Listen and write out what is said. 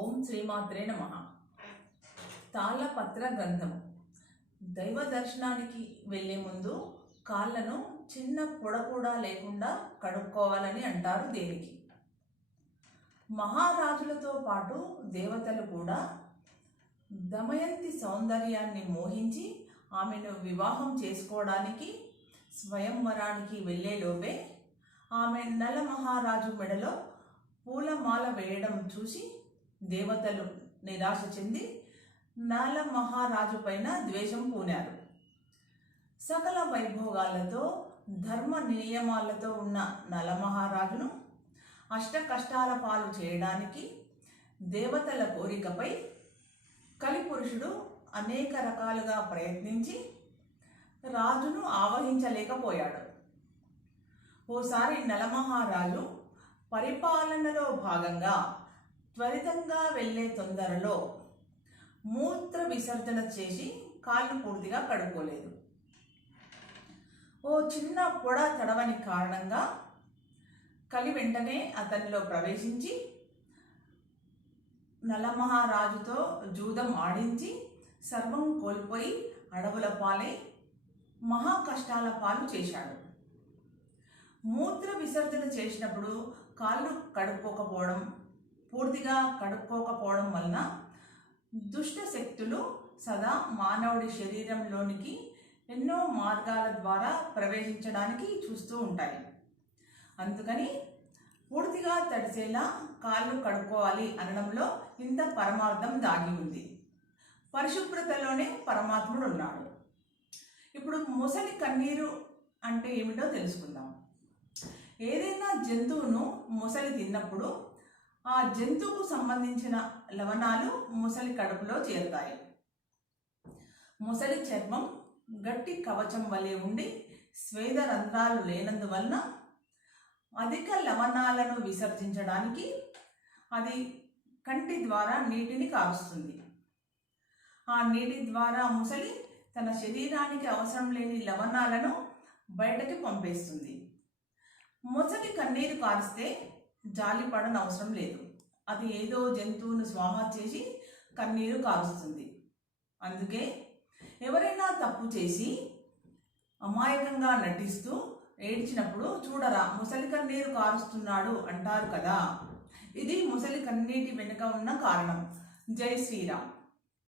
ఓం శ్రీమాత్రే నమః. తాళపత్ర గ్రంథము. దైవ దర్శనానికి వెళ్ళే ముందు కాళ్ళను చిన్న పొడ కూడా లేకుండా కడుక్కోవాలని అంటారు. దేనికి? మహారాజులతో పాటు దేవతలు కూడా దమయంతి సౌందర్యాన్ని మోహించి ఆమెను వివాహం చేసుకోవడానికి స్వయంవరానికి వెళ్ళేలోపే ఆమె నల మహారాజు మెడలో పూలమాల వేయడం చూసి దేవతలు నిరాశ చెంది నల మహారాజు పైన ద్వేషం పూనారు. సకల వైభోగాలతో ధర్మ నియమాలతో ఉన్న నల మహారాజును అష్ట కష్టాల పాలు చేయడానికి దేవతల కోరికపై కలిపురుషుడు అనేక రకాలుగా ప్రయత్నించి రాజును ఆవహించలేకపోయాడు. ఓసారి నలమహారాజు పరిపాలనలో భాగంగా త్వరితంగా వెళ్ళే తొందరలో మూత్ర విసర్జన చేసి కాళ్ళు పూర్తిగా కడుక్కోలేదు. ఓ చిన్న పొడ తడవని కారణంగా కలి వెంటనే అతనిలో ప్రవేశించి నలమహారాజుతో జూదం ఆడించి సర్వం కోల్పోయి అడవుల పాలై మహా కష్టాల పాలు చేశాడు. మూత్ర విసర్జన చేసినప్పుడు కాళ్ళు కడుక్కోకపోవడం, పూర్తిగా కడుక్కోకపోవడం వలన దుష్ట శక్తులు సదా మానవుడి శరీరంలోనికి ఎన్నో మార్గాల ద్వారా ప్రవేశించడానికి చూస్తూ ఉంటాయి. అందుకని పూర్తిగా తడిసేలా కాళ్ళు కడుక్కోవాలి అనడంలో ఇంత పరమార్థం దాగి ఉంది. పరిశుభ్రతలోనే పరమాత్ముడు ఉన్నాడు. ఇప్పుడు ముసలి కన్నీరు అంటే ఏమిటో తెలుసుకుందాం. ఏదైనా జంతువును ముసలి తిన్నప్పుడు ఆ జంతువుకు సంబంధించిన లవణాలు ముసలి కడుపులో చేరుతాయి. ముసలి చర్మం గట్టి కవచం వలె ఉండి స్వేద రంధ్రాలు లేనందువలన అధిక లవణాలను విసర్జించడానికి అది కంటి ద్వారా నీటిని కారుస్తుంది. ఆ నీటి ద్వారా ముసలి తన శరీరానికి అవసరం లేని లవణాలను బయటకి పంపేస్తుంది. ముసలి కన్నీరు కారిస్తే జాలి పడనవసరం లేదు. అది ఏదో జంతువును స్వాహా చేసి కన్నీరు కారుస్తుంది. అందుకే ఎవరైనా తప్పు చేసి అమాయకంగా నటిస్తూ ఏడ్చినప్పుడు చూడరా ముసలి కన్నీరు కారుస్తున్నాడు అంటారు కదా. ఇది ముసలి కన్నీటి వెనుక ఉన్న కారణం. జై శ్రీరామ్.